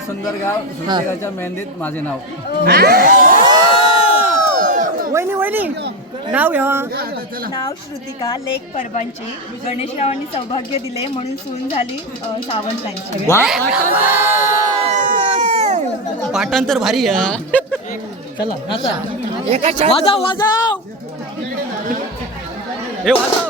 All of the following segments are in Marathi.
सुंदर प्रेमाचे सुंदर गाव सुंदरगावच्या मेहंदीत माझे नाव. वहिनी वहिनी नाव घ्या. नाव श्रुतिका लेख परबांची. गणेशरावांनी सौभाग्य दिले म्हणून सून झाली अ, सावंतांची पाठांतर भारी आहे. चला नाचा. एका वाजव वाजव! हे वाजव!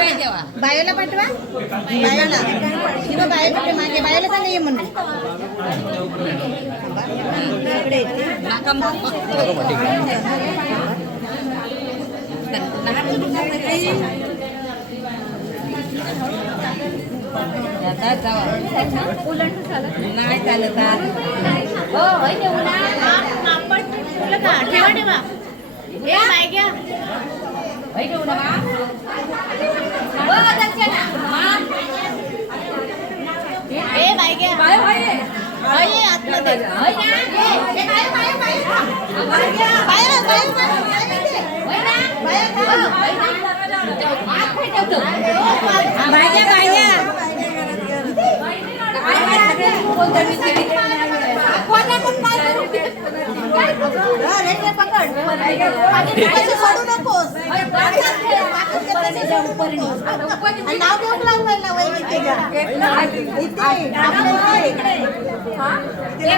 आहे तेव्हा? बायोला पाठवा. बायोला. किंवा बायो कुठे मागे बायोला सांगा ये म्हणून. नाही चालत हो होय ते होय ते उन्हा. हो, दर्शना. बाय, होय. होय ना? हे, बाय, बाय, बाय. बायोला, बायो, बायो, बायो येते.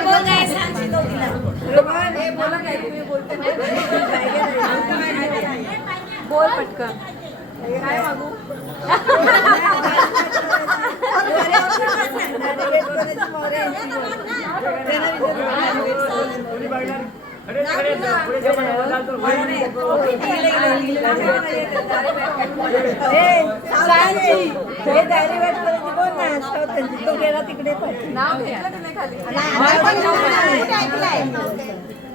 बोल काय सांग बोल पटकन काय मागू नाव तुम्ही खाली कुठे ऐकलंय?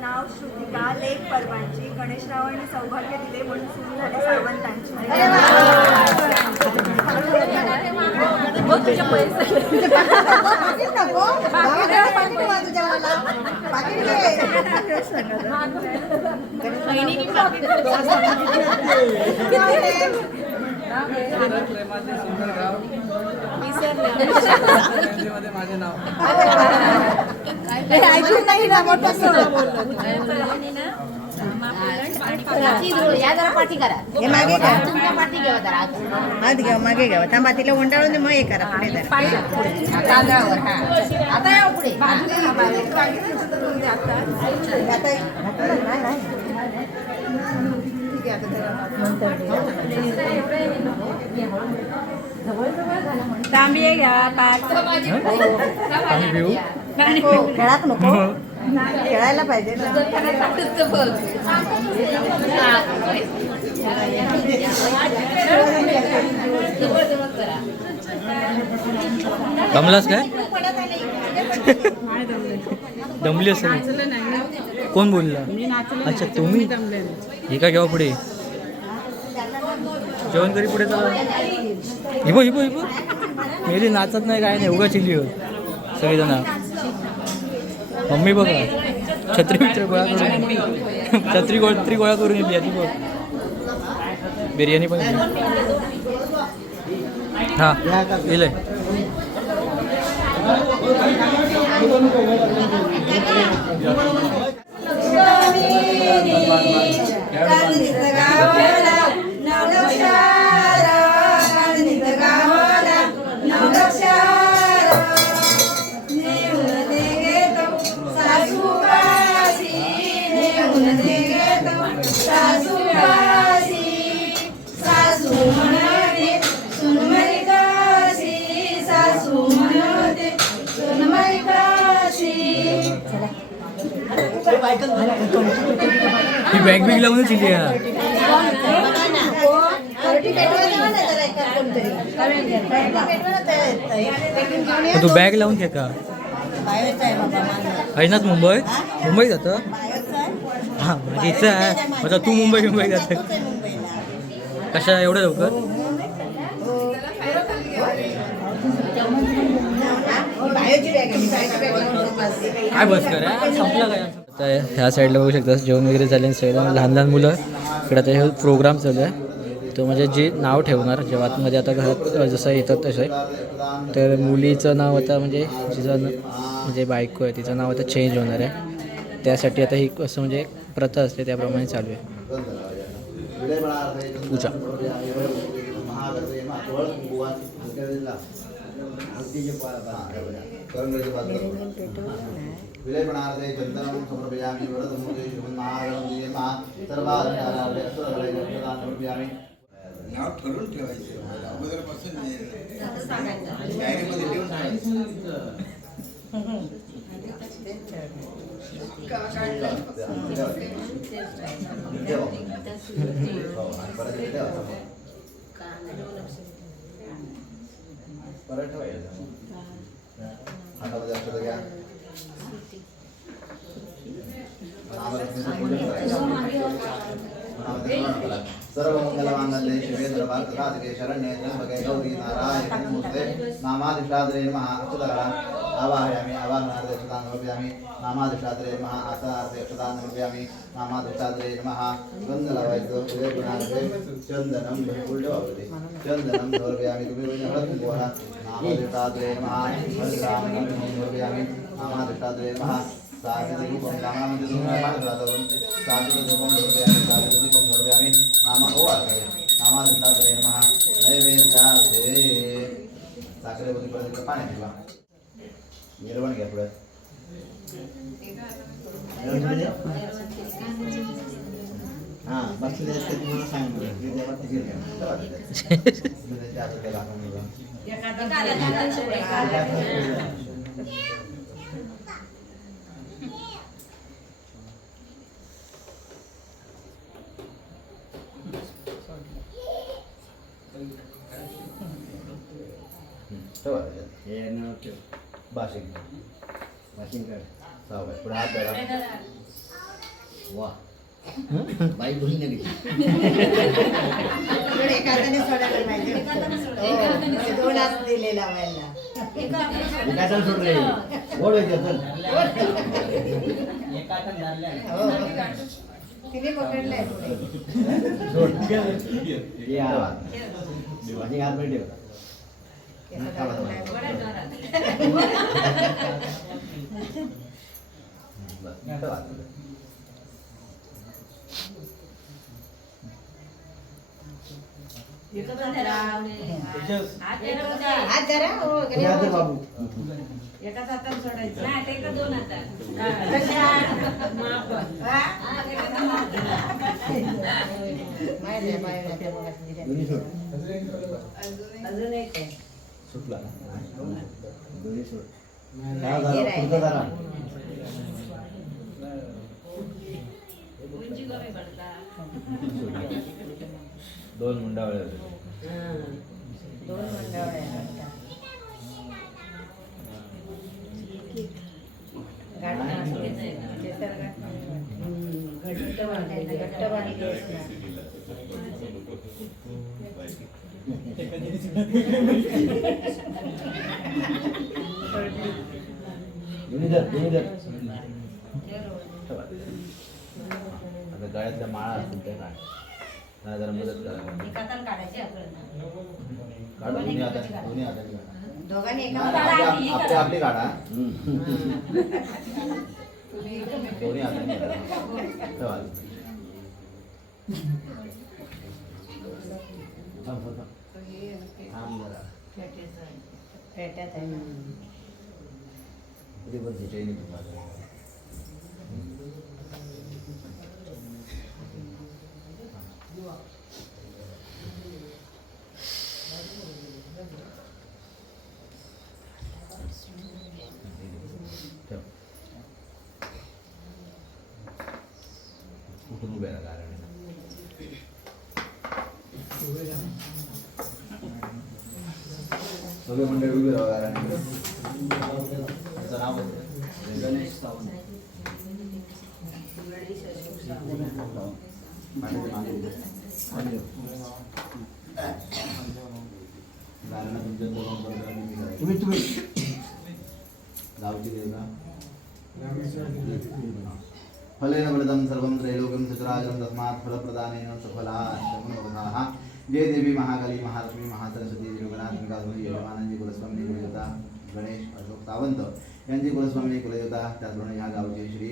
नाव श्रुतिका लेख गणेशरावांनी सौभाग्य दिले म्हणून सून झाली सावंतांची सुंदर गाव मेहंदीमध्ये माझे नाव ऐकून नाही ना मोठं असं. पाठी जोड, या जरा पाठी करा हे मागे घ्या. हात मागे घ्या. थांबा तिला दे, मग हे करा पुढे जरा. तांदळावर हा. आता या पुढे. हा. आता. नाही, नाही. तांबे घ्या पाच. नको, खेळाक नको. खेळायला पाहिजे दमलास काय? दमली असेल. कोण बोलला? अच्छा तुम्ही? हे का घेवा पुढे? जेवण करी पुढे चला. हिबो हिबो हिबो मेली नाचत नाही काय नाही. उगा चिली होत. सगळेजण. मम्मी बघा. छत्री मित्र गोळा करून छत्री गोळ छत्री गोळा करून येते आधी बघ. बिर्याणी पण दिली. हा दिलंय गावाला ही बॅग बिग लावूनच दिली तू बॅग लावून घे का? आहे ना मुंबई? मुंबई जातं? हां माझी इच्छा आहे. आता तू मुंबई मुंबई जात. कशा एवढं लवकर? काय बस कर संपलं काय? आता ह्या साईडला बघू शकता जेवण वगैरे झाले सगळं लहान लहान मुलं. इकडे आता हे प्रोग्राम चालू आहे. तो म्हणजे जे नाव ठेवणार जेव्हा आतमध्ये आता घरात जसं येतात तसे. तर मुलीचं नाव आता म्हणजे जिचं म्हणजे बायको आहे तिचं नाव आता चेंज होणार आहे. त्यासाठी आता ही असं म्हणजे एक प्रथा असते त्याप्रमाणे चालू आहे. पूजा. விளைபணாரதை சந்திரனும் சமர்ப்பியாமி சமர்ப்பியாமி நான் ட்வெல் ட்ராவல் செய்வேன் ஐம்பது பர்சன்ட் ಪರಾಠ ಅನ್ನ ಪದಾರ್ಥ डायरीमध्ये लिहून शिवे सर्वार्थसाधके शरण्ये त्र्यंबके गौरी नारायणे नमोस्ते नामादिष्टाद्रे नमः अक्षतकरा आवाहयामि आवाहनार्थे अक्षतां समर्पयामि नामादिष्टाद्रे नमः आसनार्थे अक्षतां समर्पयामि नामादिष्टाद्रे नमः गंध लावायचं उदय गुणार्थे चंदनं उलट वापरते समर्पयामि तुम्ही नामादिष्टाद्रे नमः हरिरामनं समर्पयामि सागरदीपं नामामध्ये तुम्ही पाठ राहतो सागरदीपं समर्पयामि सागरदीपं समर्पयामि नाम ओवार्पये नामादिष्टाद्रे नमः नैवेद्यार्थे साखरेमध्ये परत पाणी ठेवा. निर्वण घ्या पुढे. हां बसले असते तुम्हाला सांगितलं की देवा तिकीट घ्या त्याच्या हातात त्याला हाकून दिलं. ठेवा त्याच्यात. बाशिंग बाशिंग कर सहावा आहे. पुढे हात धरा. वा. बाई बोलली नाही इकडे एका हाताने सोडायला पाहिजे हो, ओढ व्हायची चल. हो. तिने पकडलंय पुढे. सोड ये. माझी हात मध्ये थांबा. बस, ठेवा. हात हो धर बाबू एकाच हातात सोडायचं दोन आता माहिती आहे, माहिती आहे, ते बघा, तिथे. दोन्ही सोड अजून एक आहे सुटला दोन्ही सोड काय झालं? पुढचं धरा. दोन मुंडावळे होते. दोन घट्ट बांधायचं, घट्ट बांधली आता गळ्यातल्या माळा असतील त्या काढ मला जरा मदत करा. काढा दोन्ही हाताने दोन्ही हाताने काढा. दोघांनी एका आपली काढा. दोन्ही हाताने काढा. थांब, जरा. पेट्यात आहे पण नाही तुम्हाला. कुठून उभे राहा कारण सगळे मंडळी उभे राहा कारण नाव गणेश सावंत गणेश तुम्ही तुम्ही. गावची देवता फलेन वृदं सर्वं त्रैलोक्यं चतुराजं तस्मात् फलप्रदानेन सफलाः जय देवी महाकाली महालक्ष्मी महासरस्वती योगनात्मिका यजमानांची कुलस्वामी कुलदेवता गणेश अशोक सावंत। यांची कुलस्वामी कुलदेवता त्याचप्रमाणे ह्या गावचे श्री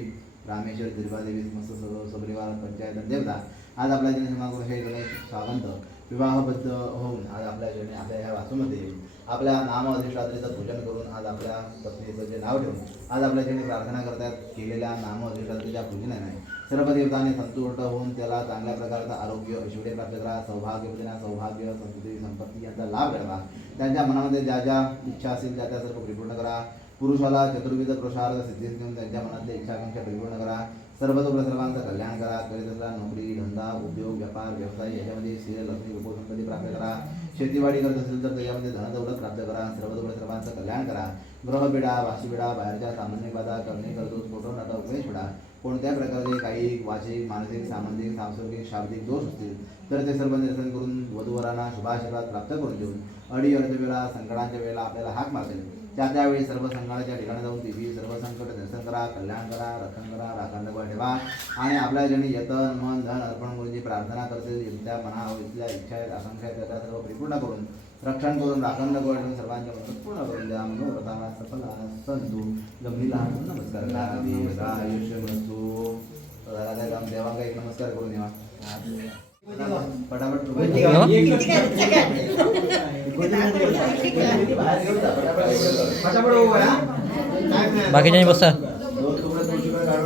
रामेश्वर दुर्गादेवी समस्त सपरिवार पंचायत देवता। आज आपल्या जनसमागम हे गणेश सावंत विवाहबद्ध होऊन आज आपल्या जणी आपल्या ह्या वासूमध्ये आपल्या नामअधिष्ठात्रीचं पूजन करून आज आपल्या पत्नीचं जे नाव ठेवून आज आपल्या जने प्रार्थना करतात केलेल्या नाम अधिष्ठात्रीच्या पूजनाने सर्व देवतांनी संतुष्ट होऊन त्याला चांगल्या प्रकारचा आरोग्य ऐश्वर्य प्राप्त करा सौभाग्य प्रदान सौभाग्य संस्कृती संपत्ती यांचा लाभ मिळवा त्यांच्या मनामध्ये ज्या ज्या इच्छा असतील त्या त्या सर्व परिपूर्ण करा. पुरुषाला चतुर्विध प्रसार सिद्धी घेऊन त्यांच्या मनातल्या इच्छाकांक्षा परिपूर्ण करा. सर्व सर्वांचं कल्याण करा करीत असला नोकरी धंदा उद्योग व्यापार व्यवसाय याच्यामध्ये स्त्रिय लक्ष्मी उपसंपत्ती प्राप्त करा. शेतीवाडी करत असेल तर त्याच्यामध्ये धनदौलत प्राप्त करा. सर्व सर्वांचं कल्याण करा. ग्रहपिडा वाशीपिढा बाहेरच्या सामान्य बाधा करणे करतो फोटो नाटक वेशपिढा कोणत्या प्रकारचे काही वाचिक मानसिक सामाजिक सांस्कृतिक शाब्दिक दोष असतील तर ते सर्व निरसन करून वधूवरांना शुभाशीर्वाद प्राप्त करून देऊन अडी अडचणीला संकटांच्या वेळेला आपल्याला हाक मारतील त्या त्यावेळी सर्व संकटाच्या ठिकाणी जाऊन देवी सर्व संकट निरसन करा कल्याण करा रक्षण करा राखण ठेवा. आणि आपल्या जणी यतन मन धन अर्पण करून जी प्रार्थना करतील इथल्या मना इथल्या इच्छा आहेत आकांक्षा आहेत त्या सर्व परिपूर्ण करून रक्षण करून राखण करून सर्वांच्या मदत पूर्ण करून द्या. मनोरथाला सफल संतू. गंभीर लहान नमस्कार करा. दीर्घायुष्य वस्तू देवांका एक नमस्कार करून द्या पटापट पटापट उभं राहा. काय नाही. बाकीच्यानी बसा.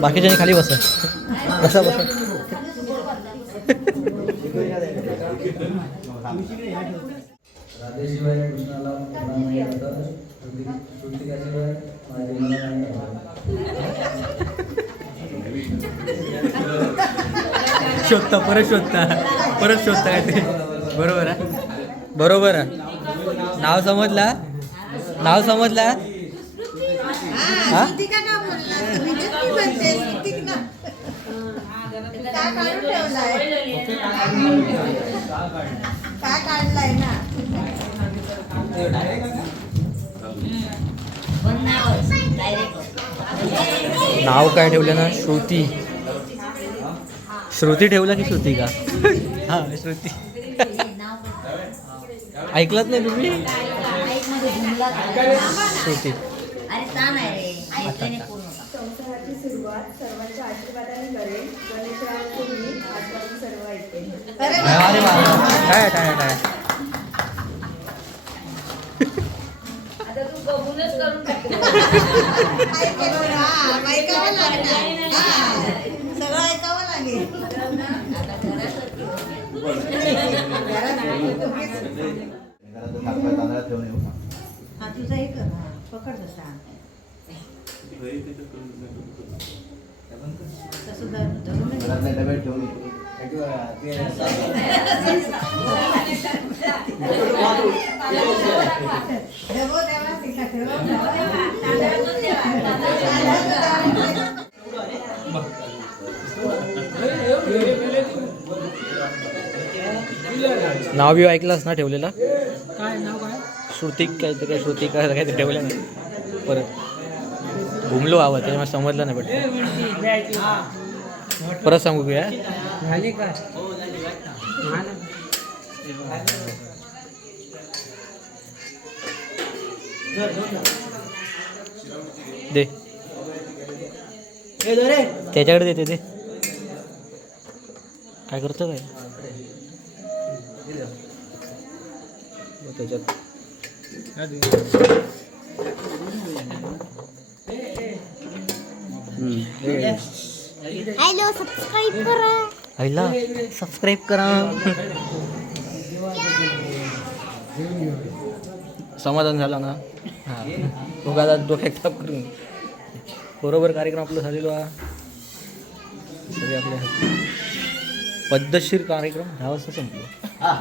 बाकीच्यानी खाली बसा. बसा बसा. राधेशिवाय कृष्णाला. शोधता परत शोधता. परत शोधता काय ते बरोबर आहे बरोबर आहे नाव समजला? नाव समजला? हा? काढलाय ना नाव काय ठेवलं ना? श्रुती. श्रुती ठेवलं की श्रुती का? हा श्रुती. ऐकलत नाही तुम्ही? श्रुती अरे ताण आहे रे. ऐकल्याने पूर्ण. संसाराची सुरुवात सर्वांच्या आशीर्वादाने करेल. गणेशरावांचे मी आजपासून सर्व ऐकते. अरे अरे वा. काय काय काय आता तू बघूनच करून टाकतो. ऐकावं हा, ऐकावं लागणार हा, सगळं ऐकावं लागेल. घरात हातपाय तांदळात ठेवून येऊ हा तुझं हे हा, पकड तसा तसं धर- धरूनच घरातल्या डब्यात ठेवून येऊ डबो द्यावा तिला ठेवा. नाव बिव ऐकलंस ना ठेवलेलं? काय नाव काय? श्रुतिक काय ते काय श्रुतिक काय काय ते ठेवलं नाही परत घुमलो आवाज त्याच्यामुळे समजलं नाही पटकन. परत सांगू का? दे. त्याच्याकडे देते ते काय करतो काय? मग त्याच्यात हॅलो सबस्क्राईब करा. आईला सबस्क्राईब करा. समाधान झालं ना? हां. डोक्यात ताप करून. बरोबर कार्यक्रम आपला झालेलो हा. सगळे आपले पद्धतशीर कार्यक्रम दहा वाजता संपलो. हा.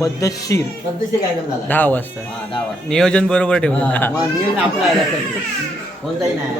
पद्धतशीर पद्धतशीर कार्यक्रम झाला दहा वाजता. हा दहा वाजता. नियोजन बरोबर ठेवलं हा, मग नियोजन आपलं आहे. लक्षात ठेव. कोणताही नाही